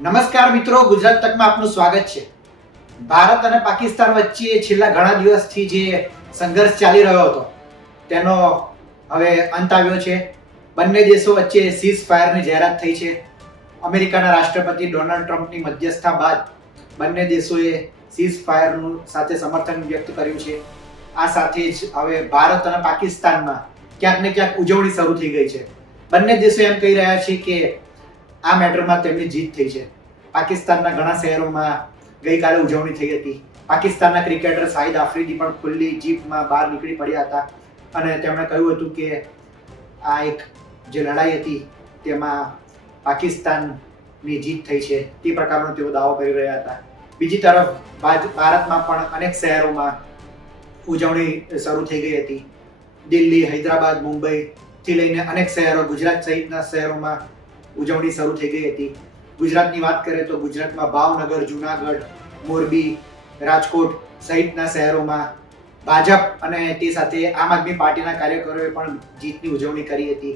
નમસ્કાર મિત્રો, ગુજરાત તકમાં આપનું સ્વાગત છે. ભારત અને પાકિસ્તાન વચ્ચે છેલ્લા ઘણા દિવસથી જે સંઘર્ષ ચાલી રહ્યો હતો, તેનો હવે અંત આવ્યો છે. બંને દેશો વચ્ચે સીઝ ફાયરની જાહેરાત થઈ છે. અમેરિકાના રાષ્ટ્રપતિ ડોનાલ્ડ ટ્રમ્પની મધ્યસ્થતા બાદ બંને દેશોએ સીઝ ફાયરનું સાથે સમર્થન વ્યક્ત કર્યું છે. આ સાથે જ હવે ભારત અને પાકિસ્તાનમાં ક્યાંક ને ક્યાંક ઉજવણી શરૂ થઈ ગઈ છે. બંને દેશો એમ કહી રહ્યા છે કે આ મેટરમાં તેમની જીત થઈ છે. પાકિસ્તાનના ઘણા શહેરોમાં ગઈકાલે ઉજવણી થઈ હતી. પાકિસ્તાનના ક્રિકેટર શાહિદ આફ્રિદી પણ ખુલ્લી જીપમાં બહાર નીકળી પડ્યા હતા અને તેમણે કહ્યું હતું કે આ એક જે લડાઈ હતી તેમાં પાકિસ્તાનની જીત થઈ છે. તે પ્રકારનો તેઓ દાવો કરી રહ્યા હતા. બીજી તરફ ભારતમાં પણ અનેક શહેરોમાં ઉજવણી શરૂ થઈ ગઈ હતી. દિલ્હી, હૈદરાબાદ મુંબઈથી લઈને અનેક શહેરો, ગુજરાત સહિતના શહેરોમાં ઉજવણી શરૂ થઈ ગઈ હતી. ગુજરાતની વાત કરીએ તો ગુજરાતમાં ભાવનગર, જુનાગઢ, મોરબી, રાજકોટ સહિતના શહેરોમાં ભાજપ અને તે સાથે આમ આદમી પાર્ટીના કાર્યકરોએ પણ જીતની ઉજવણી કરી હતી.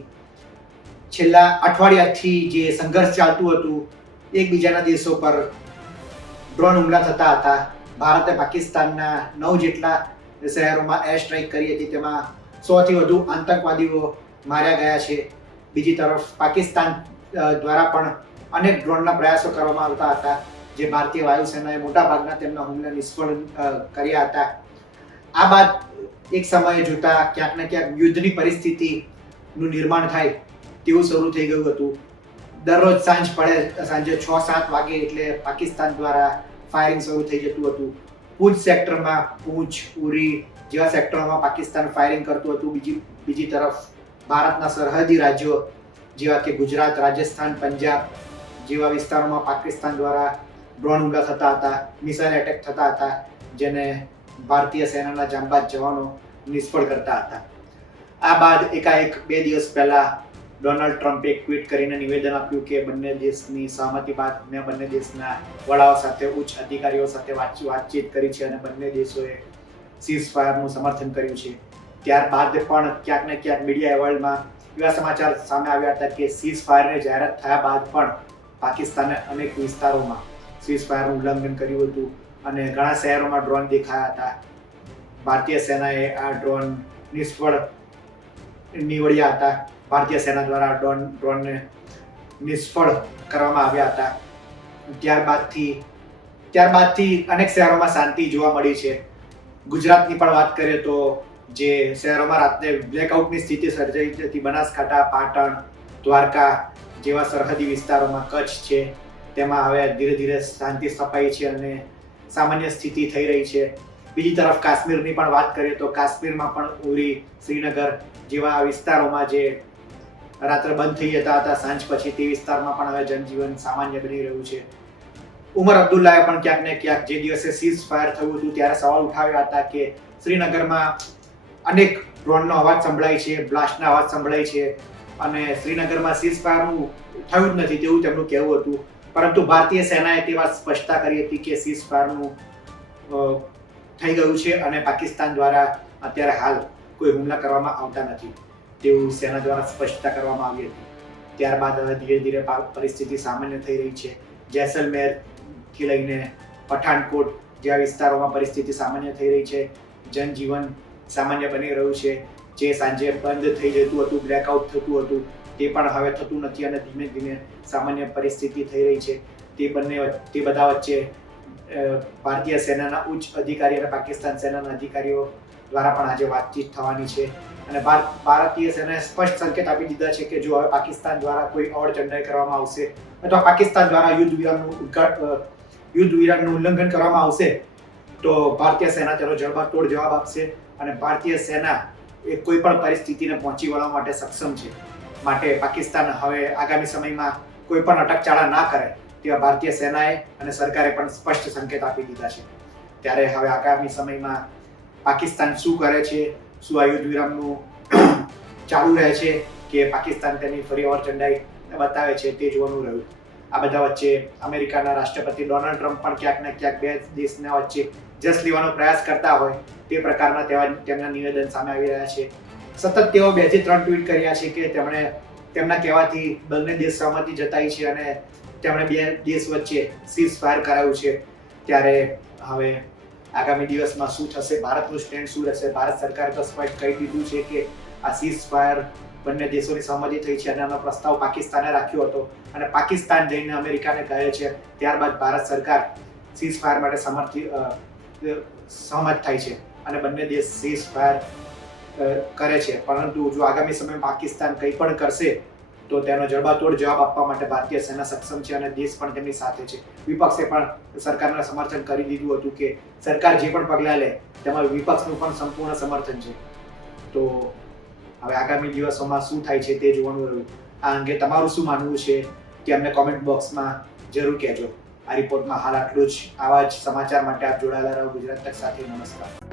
છેલ્લા અઠવાડિયાથી જે સંઘર્ષ ચાલતું હતું, એકબીજાના દેશો પર ડ્રોન હુમલા થતા હતા. ભારતે પાકિસ્તાનના નવ જેટલા શહેરોમાં એર સ્ટ્રાઇક કરી હતી. તેમાં સોથી વધુ આતંકવાદીઓ માર્યા ગયા છે. બીજી તરફ પાકિસ્તાન દ્વારા પણ અનેક ડ્રોનના પ્રયાસો કરવામાં આવતા હતા. જે ભારતીય વાયુસેનાએ મોટા ભાગના તેમના હુમલા નિષ્ફળ કર્યા હતા. આ બાદ એક સમયે જોતા ક્યાંક ને ક્યાંક યુદ્ધની પરિસ્થિતિનું નિર્માણ થાય તેવું શરૂ થઈ ગયું હતું. દરરોજ સાંજ પડે, સાંજે છ, સાત વાગે એટલે પાકિસ્તાન દ્વારા ફાયરિંગ શરૂ થઈ જતું હતું. પૂંછ સેક્ટરમાં પૂંછ ઉરી જેવા સેક્ટરોમાં પાકિસ્તાન ફાયરિંગ કરતું હતું. બીજી બીજી તરફ ભારતના સરહદી રાજ્યો જેવા કે ગુજરાત, રાજસ્થાન, પંજાબ જેવા વિસ્તારોમાં પાકિસ્તાન દ્વારા ડ્રોન હુમલા થતા હતા, મિસાઇલ એટેક થતા હતા, જેને ભારતીય સેનાના જાંબાજ જવાનો નિષ્ફળ કરતા હતા. આ બાદ એકાએક બે દિવસ પહેલા ડોનાલ્ડ ટ્રમ્પે ટ્વીટ કરીને નિવેદન આપ્યું કે બંને દેશની સહમતિ બાદ મેં બંને દેશના વડાઓ સાથે ઉચ્ચ અધિકારીઓ સાથે વાતચીત કરી છે અને બંને દેશોએ સીઝ ફાયરનું સમર્થન કર્યું છે. ત્યારબાદ પણ ક્યાંક ને ક્યાંક મીડિયા એવોર્ડમાં એવા સમાચાર સામે આવ્યા હતા કે સીઝ ફાયરની જાહેરાત થયા બાદ પણ પાકિસ્તાને અનેક વિસ્તારોમાં સીઝ ફાયરનું ઉલ્લંઘન કર્યું હતું અને ઘણા શહેરોમાં ડ્રોન દેખાયા હતા. ભારતીય સેનાએ આ ડ્રોન નિષ્ફળ નીવડ્યા હતા. ભારતીય સેના દ્વારા ડ્રોન ડ્રોનને નિષ્ફળ કરવામાં આવ્યા હતા. ત્યારબાદથી ત્યારબાદથી અનેક શહેરોમાં શાંતિ જોવા મળી છે. ગુજરાતની પણ વાત કરીએ તો જે શહેરોમાં રાત્રે બ્લેકઆઉટની સ્થિતિ સર્જાઈ હતી બનાસકાંઠા, પાટણ, દ્વારકા જેવા સરહદી વિસ્તારોમાં કચ્છ છે, તેમાં હવે ધીરે ધીરે શાંતિ સ્થપાઈ છે અને સામાન્ય સ્થિતિ થઈ રહી છે. બીજી તરફ કાશ્મીરની પણ વાત કરીએ તો કાશ્મીરમાં પણ ઉરી, શ્રીનગર જેવા વિસ્તારોમાં જે રાત્રે બંધ થઈ જતા હતા, સાંજ પછી તે વિસ્તારમાં પણ હવે જનજીવન સામાન્ય બની રહ્યું છે. ઉમર અબ્દુલ્લાએ પણ ક્યાંક ને ક્યાંક જે દિવસે સીઝ ફાયર થયું હતું, ત્યારે સવાલ ઉઠાવ્યા હતા કે શ્રીનગરમાં અનેક ડ્રોનનો અવાજ સંભળાય છે બ્લાસ્ટના અવાજ સંભળાય છે અને શ્રીનગરમાં સીઝ ફાયરનું થયું જ નથી તેવું તેમનું કહેવું હતું. પરંતુ ભારતીય સેનાએ તે વાત સ્પષ્ટતા કરી હતી કે સીઝ ફાયરનું થઈ ગયું છે અને પાકિસ્તાન દ્વારા અત્યારે હાલ કોઈ હુમલા કરવામાં આવતા નથી તેવું સેના દ્વારા સ્પષ્ટતા કરવામાં આવી હતી. ત્યારબાદ હવે ધીરે ધીરે પરિસ્થિતિ સામાન્ય થઈ રહી છે. જેસલમેરથી લઈને પઠાણકોટ જેવા વિસ્તારોમાં પરિસ્થિતિ સામાન્ય થઈ રહી છે. જનજીવન સામાન્ય બની રહ્યું છે. જે સાંજે બંધ થઈ જતું હતું બ્લેકઆઉટ થતું હતું, તે પણ હવે થતું નથી અને ધીમે ધીમે સામાન્ય પરિસ્થિતિ થઈ રહી છે. તે બંને તે બધા વચ્ચે ભારતીય સેનાના ઉચ્ચ અધિકારી અને પાકિસ્તાન સેનાના અધિકારીઓ દ્વારા પણ આજે વાતચીત થવાની છે. અને ભાર- ભારતીય સેનાએ સ્પષ્ટ સંકેત આપી દીધા છે કે જો હવે પાકિસ્તાન દ્વારા કોઈ અવળચંડાઈ કરવામાં આવશે, અથવા પાકિસ્તાન દ્વારા યુદ્ધ વિરામનું યુદ્ધ વિરામનું ઉલ્લંઘન કરવામાં આવશે તો ભારતીય સેના તેનો જડબાતોડ જવાબ આપશે અને ભારતીય સેના એ કોઈ પણ પરિસ્થિતિને પહોંચી વળવા માટે સક્ષમ છે. માટે પાકિસ્તાન હવે આગામી સમયમાં કોઈ પણ અટકચાળા ના કરે તેવા ભારતીય સેનાએ અને સરકારે પણ સ્પષ્ટ સંકેત આપી દીધા છે. ત્યારે હવે આગામી સમયમાં પાકિસ્તાન શું કરે છે, શું આ યુદ્ધ વિરામનું ચાલુ રહે છે કે પાકિસ્તાન તેની ફરી અવરચંડાઈ બતાવે છે તે જોવાનું રહ્યું. આ બધા વચ્ચે અમેરિકાના રાષ્ટ્રપતિ ડોનાલ્ડ ટ્રમ્પ પણ ક્યાંક ને ક્યાંક બે દેશના વચ્ચે જસ લેવાનો પ્રયાસ કરતા હોય તે પ્રકારના તેમના નિવેદન સામે આવી રહ્યા છે. સતત તેઓ બેથી ત્રણ ટ્વીટ કર્યા છે કે તેમણે તેમના કહેવાથી બંને દેશ સહમતિ જતાઈ છે અને તેમણે બે દેશ વચ્ચે સીઝ ફાયર કરાયું છે. ત્યારે હવે આગામી દિવસમાં શું થશે? ભારતનું સ્ટેન્ડ શું રહેશે? ભારત સરકારે તો સ્પષ્ટ કહી દીધું છે કે આ સીઝ ફાયર બંને દેશોની સહમતિ થઈ છે અને આનો પ્રસ્તાવ પાકિસ્તાને રાખ્યો હતો અને પાકિસ્તાન જઈને અમેરિકાને કહે છે ત્યારબાદ ભારત સરકાર સીઝ ફાયર માટે સમર્થી અ, અ, સહમત થાય છે અને બંને દેશ સીઝ ફાયર કરે છે. પરંતુ જો આગામી સમયમાં પાકિસ્તાન કંઈ પણ કરશે, તો તેનો જડબાતોડ જવાબ આપવા માટે ભારતીય સેના સક્ષમ છે અને દેશ પણ તેમની સાથે છે. વિપક્ષે પણ સરકારને સમર્થન કરી દીધું હતું કે સરકાર જે પણ પગલાં લે, તેમાં વિપક્ષનું પણ સંપૂર્ણ સમર્થન છે. તો હવે આગામી દિવસોમાં શું થાય છે તે જોવાનું રહ્યું. આ અંગે તમારું શું માનવું છે તે અમને કોમેન્ટ બોક્સમાં જરૂર કહેજો. આ રિપોર્ટમાં હાલ આટલું જ. આવા જ સમાચાર માટે આપ જોડાયેલા રહો. ગુજરાત તક સાથે નમસ્કાર.